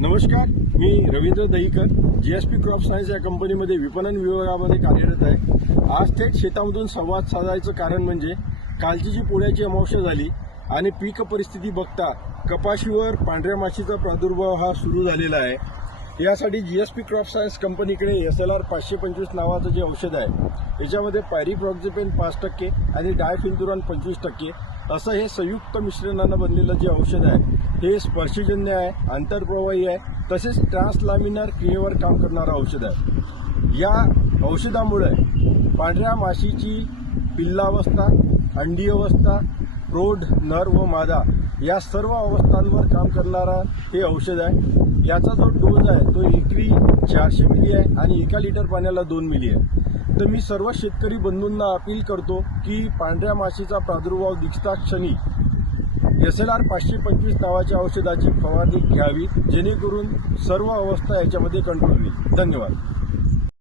नमस्कार मी Ravindra Dahikar GSP crop science या कंपनीमध्ये विपणन विभागामध्ये कार्यरत आहे. आज थेट शेतामधून संवाद साधायचं कारण म्हणजे कालची जी पुण्याची अमावश्य झाली आणि पीक परिस्थिती बघता कपाशीवर पांढऱ्या माशीचा प्रादुर्भाव हा सुरू झालेला आहे. यासाठी जीएसपी क्रॉप सायन्स कंपनीकडे एस एल आर पाचशे पंचवीस नावाचं जे औषध आहे याच्यामध्ये पॅरिप्रॉक्झिपेन पाच टक्के आणि डायफिन्थुरॉन पंचवीस टक्के. असं हे संयुक्त मिश्रणानं बनलेलं जे औषध आहे हे स्पर्शजन्य आहे आंतरप्रवाही आहे तसेच ट्रान्सलामिनर क्रियेवर काम करणारं औषध आहे. या औषधामुळे पांढऱ्या माशीची पिल्लावस्था अंडी अवस्था प्रौढ नर व मादा या सर्व अवस्थांवर काम करणारा हे औषध आहे. याचा जो डोज आहे तो एकरी चारशे मिली आहे आणि एका लिटर पाण्याला दोन मिली आहे. तर मी सर्व शेतकरी बंधूंना अपील करतो की पांढऱ्या माशीचा प्रादुर्भाव दिसता क्षणी एस एल आर पाचशे पंचवीस नावाच्या औषधाची फवारणी घ्यावी जेणेकरून सर्व अवस्था याच्यामध्ये कंट्रोल होईल. धन्यवाद.